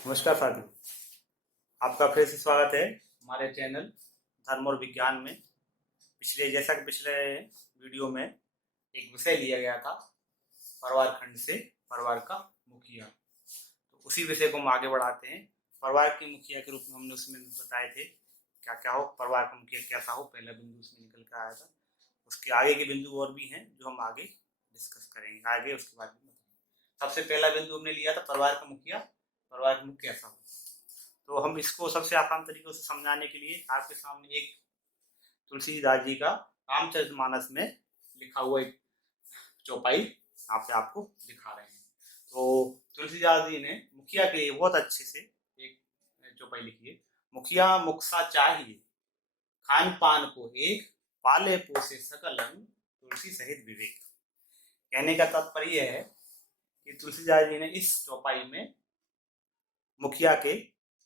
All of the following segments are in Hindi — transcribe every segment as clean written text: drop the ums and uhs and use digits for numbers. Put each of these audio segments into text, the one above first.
नमस्कार साथियों, आपका फिर से स्वागत है हमारे चैनल धर्म और विज्ञान में। पिछले वीडियो में एक विषय लिया गया था, परिवार खंड से परिवार का मुखिया। तो उसी विषय को हम आगे बढ़ाते हैं। परिवार के मुखिया के रूप में हमने उसमें बताए थे क्या क्या हो, परिवार का मुखिया कैसा हो, पहला बिंदु उसमें निकल कर आया था। उसके आगे के बिंदु और भी हैं जो हम आगे डिस्कस करेंगे आगे, उसके बाद भी बताएंगे। सबसे पहला बिंदु हमने लिया था परिवार का मुखिया, परिवार का मुखिया कैसा हो। तो हम इसको सबसे आसान तरीकों से समझाने के लिए आपके सामने एक तुलसीदास जी का रामचरितमानस में लिखा हुआ एक चौपाई यहाँ पे आपको दिखा रहे हैं। तो तुलसीदास जी ने मुखिया के लिए बहुत अच्छे से एक चौपाई लिखी है। मुखिया मुखसा चाहिए, खान पान को एक, पाले पोसे सकल अंग, तुलसी सहित विवेक। कहने का तात्पर्य है कि तुलसीदास जी ने इस चौपाई में मुखिया के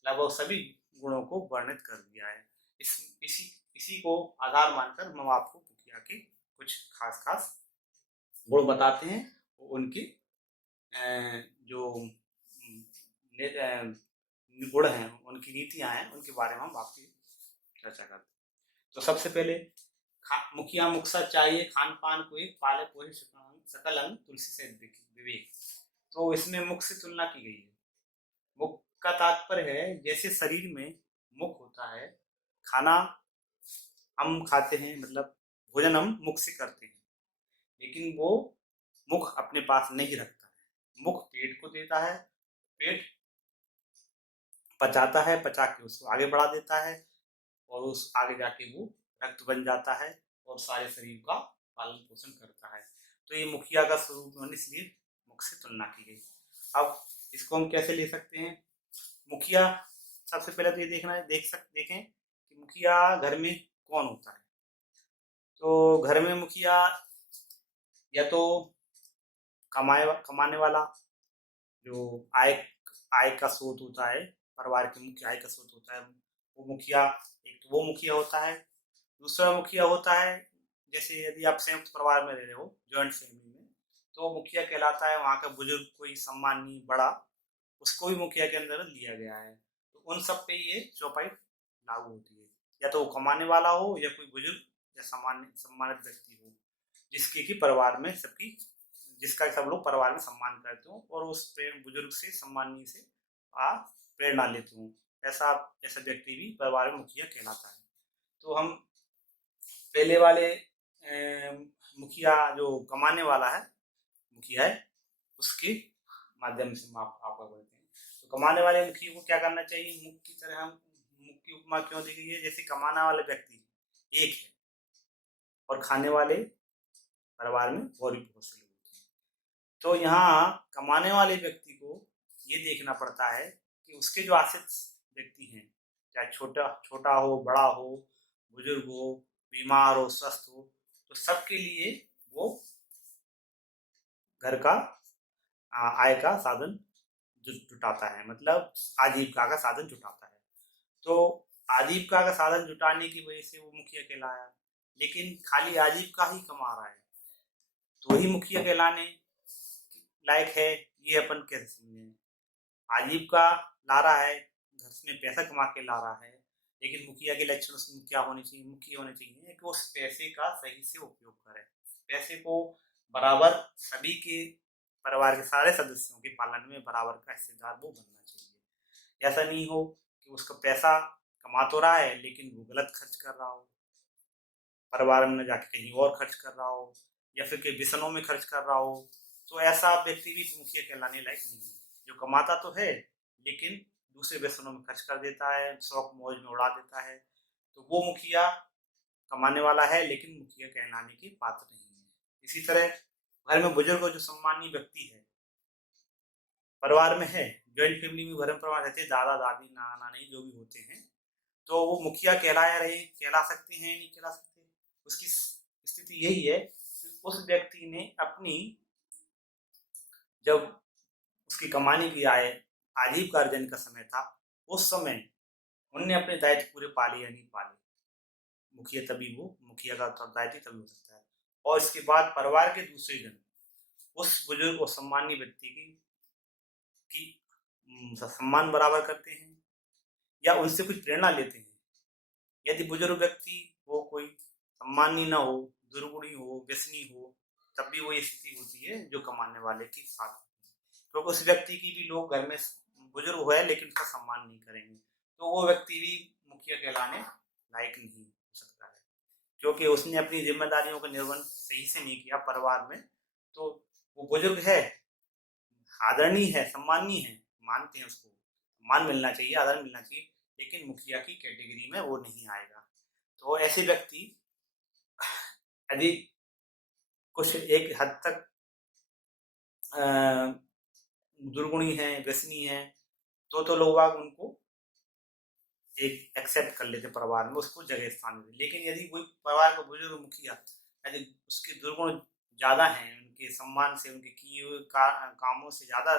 लगभग सभी गुणों को वर्णित कर दिया है। इसी को आधार मानकर हम आपको मुखिया के कुछ खास खास गुण बताते हैं। उनकी जो गुण हैं, उनकी नीतियां हैं, उनके बारे में हम आपकी चर्चा करते हैं। तो सबसे पहले मुखिया मुखसा चाहिए, खान पान को एक, पाले पोसे सकल अंग, तुलसी से विवेक। तो इसमें मुख से तुलना की गई है। मुख का तात्पर्य है जैसे शरीर में मुख होता है, खाना हम खाते हैं, मतलब भोजन हम मुख से करते हैं, लेकिन वो मुख अपने पास नहीं रखता है। मुख पेट को देता है, पेट पचाता है, पचा के उसको आगे बढ़ा देता है और उस आगे जाके वो रक्त बन जाता है और सारे शरीर का पालन पोषण करता है। तो ये मुखिया का स्वरूप, इसलिए मुख से तुलना की गई। अब इसको हम कैसे ले सकते हैं। मुखिया सबसे पहले तो ये देखें कि मुखिया घर में कौन होता है। तो घर में मुखिया या तो कमाने वाला, जो आय का स्रोत होता है, परिवार के मुख्य आय का स्रोत होता है, वो मुखिया, एक तो वो मुखिया होता है। दूसरा मुखिया होता है, जैसे यदि आप संयुक्त परिवार में रह रहे हो, जॉइंट फैमिली में, तो मुखिया कहलाता है वहाँ का बुजुर्ग, कोई सम्मानी बड़ा, उसको भी मुखिया के अंदर लिया गया है। तो उन सब पे ये चौपाई लागू होती है। या तो वो कमाने वाला हो या कोई बुजुर्ग या सम्मानित व्यक्ति हो, जिसके की परिवार में सबकी जिसका सब लोग परिवार में सम्मान करते हो और उस बुजुर्ग से, सम्मानी से प्रेरणा लेते हो, ऐसा ऐसा व्यक्ति भी परिवार में मुखिया कहलाता है। तो हम पहले वाले मुखिया जो कमाने वाला है मुखिया है, उसके माध्यम से हम आपका बोलते हैं। तो कमाने वाले मुखिया को क्या करना चाहिए। मुख की तरह हम, मुख की उपमा क्यों दी गई है, जैसे कमाने वाले व्यक्ति एक है और खाने वाले परिवार में और भी बहुत से लोग होते हैं। तो यहाँ कमाने वाले व्यक्ति को ये देखना पड़ता है कि उसके जो आश्रित व्यक्ति हैं, चाहे छोटा छोटा हो, बड़ा हो, बुजुर्ग हो, बीमार हो, स्वस्थ हो, तो सबके लिए वो घर का आय का साधन जुटाता है, मतलब आजीविका का साधन जुटाता है। तो आजीविका का साधन जुटाने की वजह से वो मुखिया कहलाया। लेकिन खाली आजीविका ही कमा रहा है तो ही मुखिया कहलाने लायक है, ये अपन कैसे समझें। आजीविका ला रहा है, घर में पैसा कमा के ला रहा है, लेकिन मुखिया के लक्षण उसमें क्या होने चाहिए, मुखिया होने चाहिए कि उस पैसे का सही से उपयोग करे, पैसे को बराबर सभी के परिवार के सारे सदस्यों के पालन में बराबर का हिस्सेदार वो बनना चाहिए। ऐसा नहीं हो कि उसका पैसा कमा तो रहा है लेकिन वो गलत खर्च कर रहा हो, परिवार में जाके कहीं और खर्च कर रहा हो या फिर कहीं व्यसनों में खर्च कर रहा हो। तो ऐसा व्यक्ति भी मुखिया कहलाने लायक नहीं है, जो कमाता तो है लेकिन दूसरे व्यसनों में खर्च कर देता है, शौक मौज में उड़ा देता है। तो वो मुखिया कमाने वाला है लेकिन मुखिया कहलाने की पात्र नहीं है। इसी तरह घर में बुजुर्ग जो सम्मानीय व्यक्ति है, परिवार में है, जॉइंट फैमिली में घर में परिवार रहते हैं, दादा दादी नाना नानी जो भी होते हैं, तो वो मुखिया कहला सकते हैं, नहीं कहला सकते। उसकी स्थिति यही है कि उस व्यक्ति ने अपनी, जब उसकी कमाने की आय, आजीविका अर्जन का समय था, उस समय उनने अपने दायित्व पूरे पाले या नहीं पाले, मुखिया तभी वो मुखिया का उत्तरदायित्व तभी हो सकता है। और इसके बाद परिवार के दूसरे जन उस बुजुर्ग और सम्मानीय व्यक्ति की सम्मान बराबर करते हैं या उनसे कुछ प्रेरणा लेते हैं। यदि बुजुर्ग व्यक्ति हो कोई सम्मानी ना हो, दुर्गुणी हो, व्यसनी हो, तब भी वही स्थिति होती है जो कमाने वाले के साथ होती है। तो उस व्यक्ति की भी लोग घर में बुजुर्ग हुआ है लेकिन उसका सम्मान नहीं करेंगे, तो वो व्यक्ति भी मुखिया कहलाने लायक नहीं हो सकता है, क्योंकि उसने अपनी जिम्मेदारियों का निर्वहन सही से नहीं किया परिवार में। तो वो बुजुर्ग है, आदरणीय है, सम्माननीय है, मानते हैं उसको, सम्मान मिलना चाहिए, आदर मिलना चाहिए, लेकिन मुखिया की कैटेगरी में वो नहीं आएगा। तो ऐसे व्यक्ति यदि कुछ एक हद तक दुर्गुणी है, व्यसनी है, तो लोग बाग उनको एक एक्सेप्ट कर लेते परिवार में, उसको जगह स्थान देते। लेकिन यदि कोई परिवार का बुजुर्ग मुखिया यदि उसके दुर्गुण ज़्यादा हैं, उनके सम्मान से, उनके किए हुए कामों से ज़्यादा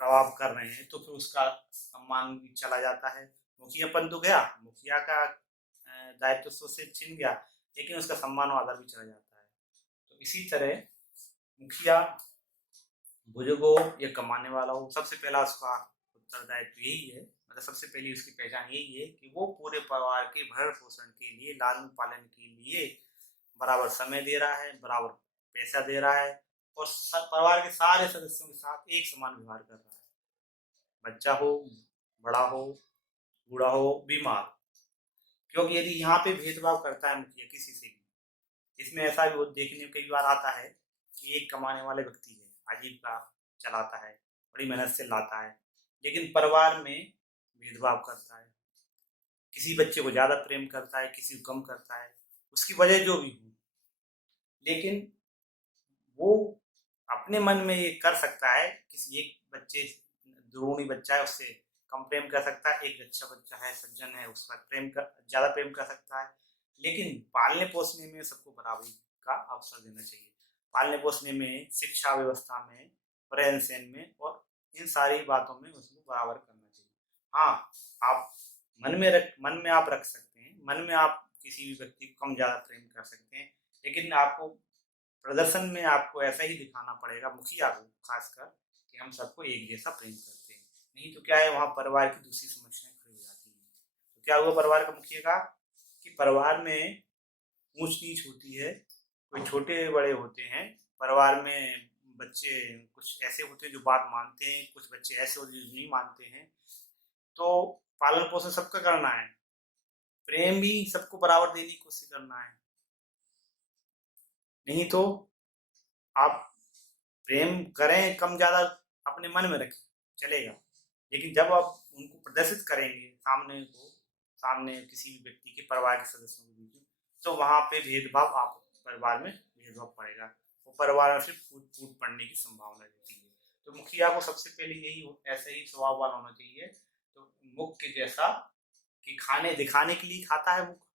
प्रभाव कर रहे हैं, तो फिर उसका सम्मान भी चला जाता है। मुखियापन तो गया, मुखिया का दायित्व तो उससे छिन गया, लेकिन उसका सम्मान और आदर भी चला जाता है। तो इसी तरह मुखिया बुजुर्ग हो या कमाने वाला हो, सबसे पहला उसका उत्तरदायित्व यही है, मतलब सबसे पहली उसकी पहचान यही है कि वो पूरे परिवार के भरण पोषण के लिए, लालन पालन के लिए बराबर समय दे रहा है, बराबर पैसा दे रहा है, और परिवार के सारे सदस्यों के साथ एक समान व्यवहार कर रहा है, बच्चा हो, बड़ा हो, बूढ़ा हो, बीमार। क्योंकि यदि यहाँ पे भेदभाव करता है मुखिया किसी से भी, इसमें ऐसा भी देखने में कई बार आता है कि एक कमाने वाले व्यक्ति है, आजीविका चलाता है, बड़ी मेहनत से लाता है, लेकिन परिवार में भेदभाव करता है, किसी बच्चे को ज़्यादा प्रेम करता है, किसी को कम करता है, उसकी वजह जो भी हो, लेकिन वो अपने मन में ये कर सकता है, किसी एक बच्चे, द्रोणी बच्चा है उससे कम प्रेम कर सकता है, एक अच्छा बच्चा है, सज्जन है, उसका ज़्यादा प्रेम कर सकता है, लेकिन पालने पोसने में सबको बराबरी का अवसर देना चाहिए। पालने पोसने में, शिक्षा व्यवस्था में, रहन सहन में, और इन सारी बातों में उसको बराबर करना चाहिए। हाँ, आप मन में आप रख सकते हैं, मन में आप किसी भी व्यक्ति को कम ज़्यादा प्रेम कर सकते हैं, लेकिन आपको प्रदर्शन में आपको ऐसा ही दिखाना पड़ेगा, मुखिया को खासकर, कि हम सबको एक जैसा प्रेम करते हैं। नहीं तो क्या है, वहाँ परिवार की दूसरी समस्याएं खड़ी हो जाती हैं। तो क्या हुआ परिवार का मुखिया का, कि परिवार में ऊंच नीच होती है, कोई छोटे बड़े होते हैं परिवार में, बच्चे कुछ ऐसे होते हैं जो बात मानते हैं, कुछ बच्चे ऐसे होते हैं जो नहीं मानते हैं। तो पालन पोषण सबका करना है, प्रेम भी सबको बराबर देने की कोशिश करना है। नहीं तो आप प्रेम करें कम ज़्यादा, अपने मन में रखें, चलेगा, लेकिन जब आप उनको प्रदर्शित करेंगे सामने किसी भी व्यक्ति के, परिवार के सदस्यों के बीच में, तो वहाँ पे भेदभाव, आप परिवार में भेदभाव पड़ेगा, वो परिवार में सिर्फ फूट फूट पड़ने की संभावना रहती है। तो मुखिया को सबसे पहले यही ऐसे ही स्वभाव वाला होना चाहिए, तो मुख के जैसा, कि खाने दिखाने के लिए खाता है मुख।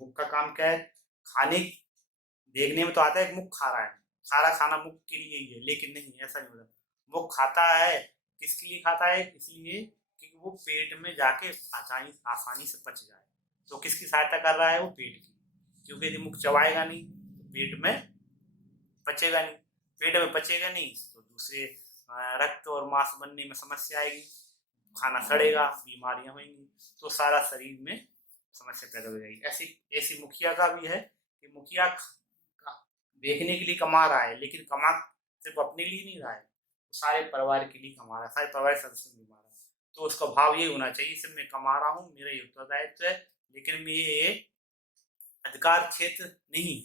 मुख का काम क्या है, खाने, देखने में तो आता है कि मुख खा रहा है, सारा खाना मुख के लिए ही है, लेकिन नहीं, ऐसा नहीं होता। मुख खाता है, किसके लिए खाता है, इसलिए कि वो पेट में जाके आसानी आसानी से पच जाए। तो किसकी सहायता कर रहा है, वो पेट की, क्योंकि यदि मुख चबाएगा नहीं तो पेट में पचेगा नहीं, पेट में पचेगा नहीं तो दूसरे रक्त और मांस बनने में समस्या आएगी, खाना सड़ेगा, बीमारियां होंगी, तो सारा शरीर में समस्या पैदा हो जाएगी। ऐसी ऐसी मुखिया का भी है, कि मुखिया देखने के लिए कमा रहा है, लेकिन कमा सिर्फ अपने लिए नहीं रहा है, सारे परिवार के लिए कमा रहा है, सारे परिवार सदस्य कमा रहा है। तो उसका भाव ये होना चाहिए, सिर्फ मैं कमा रहा हूँ, मेरा ये उत्तरदायित्व है, लेकिन मैं ये अधिकार क्षेत्र नहीं,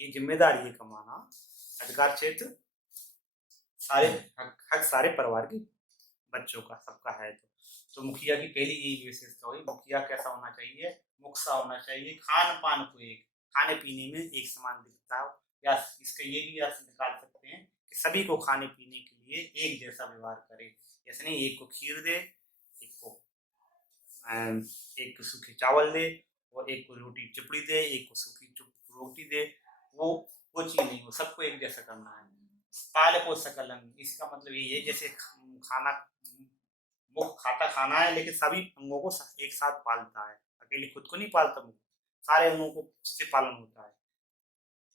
ये जिम्मेदारी है कमाना, अधिकार क्षेत्र सारे हक सारे परिवार के बच्चों का, सबका है। तो मुखिया की पहली यही विशेषता हुई, मुखिया कैसा होना चाहिए, मुखसा होना चाहिए, खान पान को एक, खाने पीने में एक समान दिखता हो, या इसका ये भी अर्थ निकाल सकते हैं कि सभी को खाने पीने के लिए एक जैसा व्यवहार करे। ऐसे नहीं एक को खीर दे, एक को एक को सूखे चावल दे, और एक को रोटी चुपड़ी दे, एक को सूखी रोटी दे, वो चीज नहीं, हो सबको एक जैसा करना है। पाले पोष सकलन, इसका मतलब ये है जैसे खाना, मुख खाता खाना है, लेकिन सभी अंगों को एक साथ पालता है, अकेले खुद को नहीं पालता मुख, सारे अंगों को उससे पालन होता है।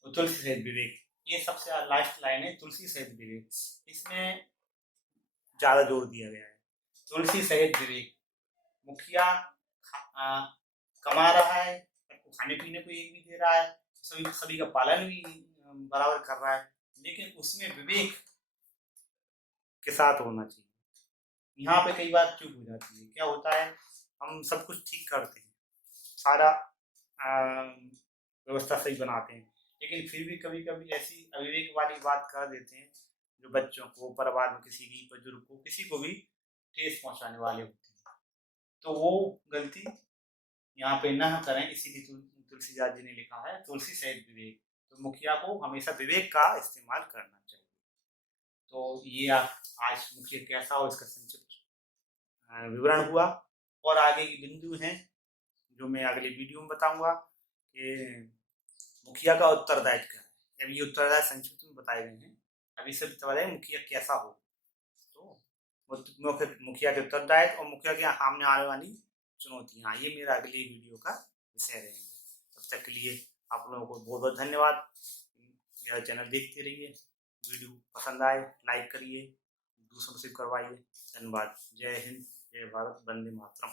तो तुलसी सहित विवेक, ये सबसे लास्ट लाइन है, तुलसी सहित विवेक। इसमें ज़्यादा जोर दिया गया है। तुलसी सहित विवेक, मुखिया कमा रहा है, सबको खाने पीने को एक भी दे रहा है, सभी सभी का पालन भी बराबर कर रहा है, लेकिन उसमें विवेक के साथ होना चाहिए। यहाँ पे कई बार चूक हो जाती है। क्या होता है, हम सब कुछ ठीक करते हैं, सारा व्यवस्था सही बनाते हैं, लेकिन फिर भी कभी कभी ऐसी अविवेक वाली बात कर देते हैं जो बच्चों को, परिवार में किसी की, बुजुर्ग को, किसी को भी ठेस पहुंचाने वाले होते हैं। तो वो गलती यहाँ पे न करें, इसीलिए तुलसीदास जी ने लिखा है तुलसी सहित विवेक। तो मुखिया को हमेशा विवेक का इस्तेमाल करना चाहिए। तो ये आज मुखिया कैसा हो इसका संक्षिप्त विवरण हुआ, और आगे की बिंदु हैं जो मैं अगले वीडियो में बताऊंगा कि मुखिया का उत्तरदायित्व क्या है। अब ये उत्तरदायित्व संक्षिप्त में बताए गए हैं, अभी से बताया मुखिया कैसा हो। तो मुखिया के उत्तरदायित्व और मुखिया के सामने आने वाली चुनौतियाँ, ये मेरा अगले वीडियो का विषय रहेंगे। तब तक के लिए आप लोगों को बहुत बहुत धन्यवाद। मेरा चैनल देखते रहिए, वीडियो पसंद आए लाइक करिए, दूसरों से करवाइए। धन्यवाद। जय हिंद, जय भारत, वंदे मातरम।